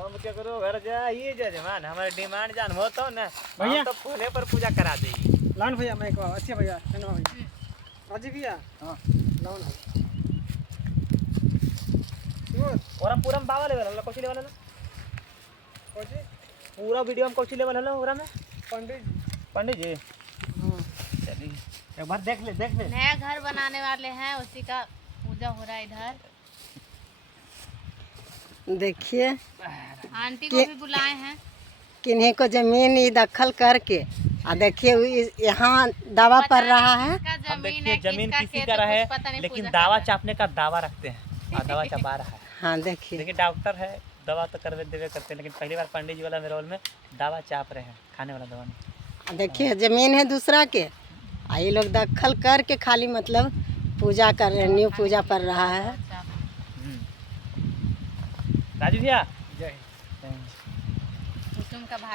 हम क्या करो घर जाइए जजमान हमारे डिमांड जान हो तो ना भैया। हम तो फोने पर पूजा करा देगी। लान भैया मैं को अच्छे भैया धन्यवाद भैया राजी भैया हाँ लान और हम पूरा में बाबा लेवल हल्ला कोची लेवल हल्ला कोची पूरा वीडियो में कोची लेवल हल्ला पूरा में पंडित जी हाँ चलिए एक बार देख ले नया घर बनाने वाले हैं, उसी का पूजा हो रहा है इधर। देखिए आंटी को भी बुलाए हैं। किन्हीं को जमीन ही दखल करके देखिए यहाँ दावा पड़ रहा है। किसका हम जमीन देखिए है, जमीन किसका किसी खेत का है, रहे कुछ पता नहीं, लेकिन पूजा दावा कर चापने का दावा रखते हैं और दावा चापा रहा है। हाँ देखिए देखिए डॉक्टर है दवा तो करवे देवे करते हैं लेकिन पहली बार पंडित जी वाला रोल में दावा चाप रहे हैं खाने वाला दवा नहीं। देखिए जमीन है दूसरा के ये लोग दखल करके खाली मतलब पूजा कर रहे हैं, न्यू पूजा पड़ रहा है। अच्छा। राजू भैया जय जय हिंद। कुसुम का भाई